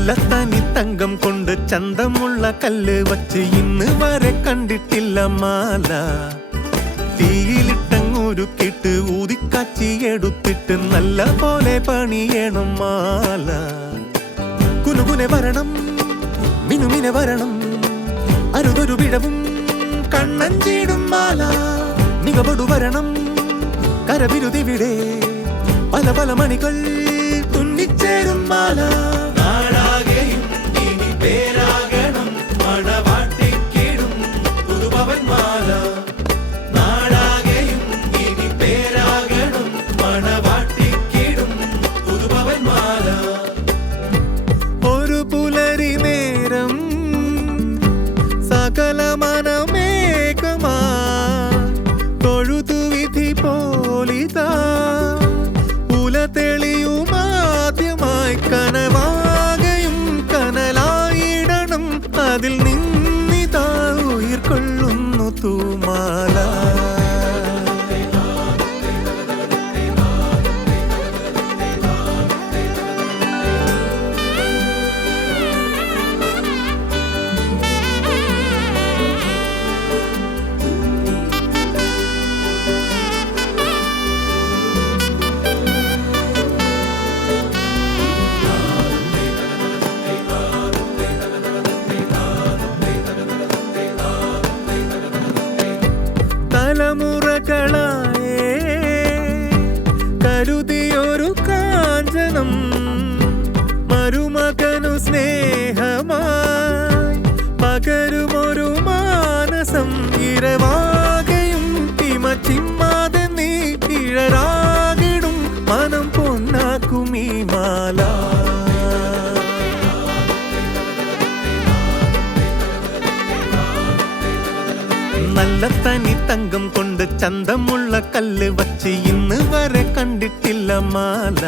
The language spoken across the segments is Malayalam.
നല്ല തനി തങ്കം കൊണ്ട് ചന്തമുള്ള കല്ല് വച്ച് ഇന്ന് വരെ കണ്ടിട്ടില്ല മാല. തീയിലിട്ടങ്ങുരുക്കിട്ട് ഊതിക്കാച്ചി എടുത്തിട്ട് നല്ല പോലെ പണിയണം മാല. കുനുകുനെ വരണം, മിനുമിനെ വരണം, അരുതൊരു വിടവും കണ്ണഞ്ചിടും മാല. മികവടു വരണം കരവിരുതിവിടെ, പല പല മണികൾ തുന്നിച്ചേരും മാല. നാടാകെയും ഇനി പേരാകണം മണവാട്ടിക്കിടും പുതുപവൻ മാല. നാടാകെയും ഇനി പേരാകണം മണവാട്ടിക്കിടും പുതുപവൻ മാല. ഒരു പുലരി നേരം സകല മനമേകമാ തൊഴുതു വിധി പോലിതാ ഉല തെളിയുമാദ്യമായി കനവാകയും കനലായിടണം അതിൽ നിന്നിതാ ഉയിർ കൊള്ളുന്നു തൂമാല. തലമുറകളായേ കരുതിയൊരു കാഞ്ചനം മരുമകനു സ്നേഹമായി പകരുമൊരു മാനസം. ഇരവാകയും തിമച്ചിമ്മാതെ നീ ഇഴരാകിടും മനം പൊന്നാക്കുമീ മാല. നല്ല തനി തങ്കം കൊണ്ട് ചന്തമുള്ള കല്ല് വച്ച് ഇന്ന് വരെ കണ്ടിട്ടില്ല മാല.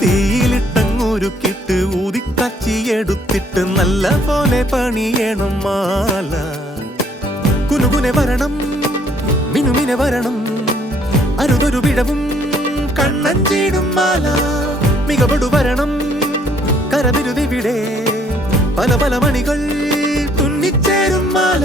തീയിലിട്ടങ്ങുരുക്കിട്ട് ഊതിക്കാച്ചി എടുത്തിട്ട് നല്ല പോലെ പണിയണം മാല. കുനുകുനെ വരണം, മിനുമിനെ വരണം, അരുതൊരു വിടവും കണ്ണഞ്ചിടും മാല. മികവടു വരണം കരവിരുതിവിടെ, പല പല മണികൾ തുന്നിച്ചേരും മാല.